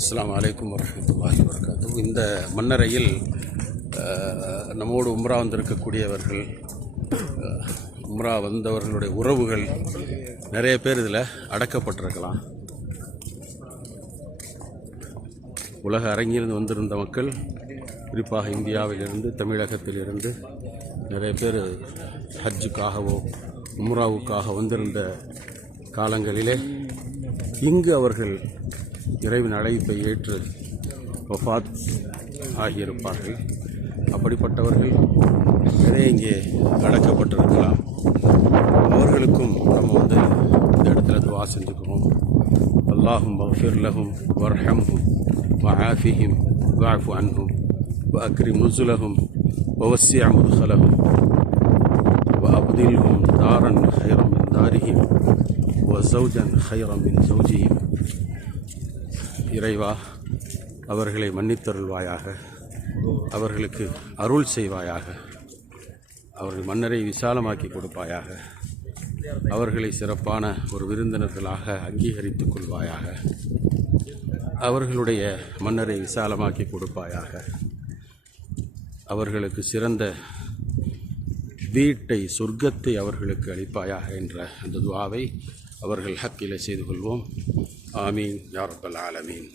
அஸ்லாம் வலைக்கம் வரமத்துல்லாஹி வரகாத்து இந்த மன்னரையில் நம்மோடு உம்ரா வந்திருக்கக்கூடியவர்கள் உம்ரா வந்தவர்களுடைய உறவுகள் நிறைய பேர் இதில் அடக்கப்பட்டிருக்கலாம். உலக அரங்கிலிருந்து வந்திருந்த மக்கள் குறிப்பாக இந்தியாவிலிருந்து தமிழகத்திலிருந்து நிறைய பேர் ஹஜ்ஜுக்காகவோ உம்ராவுக்காக வந்திருந்த காலங்களிலே இங்கு அவர்கள் இறைவன் அழைப்பை ஏற்று வஃபாத் ஆகியிருப்பார்கள் அப்படிப்பட்டவர்கள் நிறைய இங்கே அடக்கப்பட்டிருக்கலாம் அவர்களுக்கும் நம்ம வந்து இந்த இடத்துல துவா செஞ்சுக்கிறோம் அல்லாஹும் மஃபிர் லஹும் வர்ஹம்ஹும் وعافهم واعف عنهم وأكرم نزلهم ووسع مدخلهم وأبدلهم دارا خيرا من دارهم وزوجا خيرا من زوجهم இறைவா அவர்களை மன்னித்தருள்வாயாக. அவர்களுக்கு அருள் செய்வாயாக. அவர்கள் மன்னரை விசாலமாக்கி கொடுப்பாயாக. அவர்களை சிறப்பான ஒரு விருந்தினர்களாக அங்கீகரித்துக் கொள்வாயாக. அவர்களுடைய மன்னரை விசாலமாக்கி கொடுப்பாயாக. அவர்களுக்கு சிறந்த வீட்டை சொர்க்கத்தை அவர்களுக்கு அளிப்பாயாக என்ற அந்த துவாவை அவர்கள் ஹக்கில செய்து கொள்வோம். آمين. يا رب العالمين.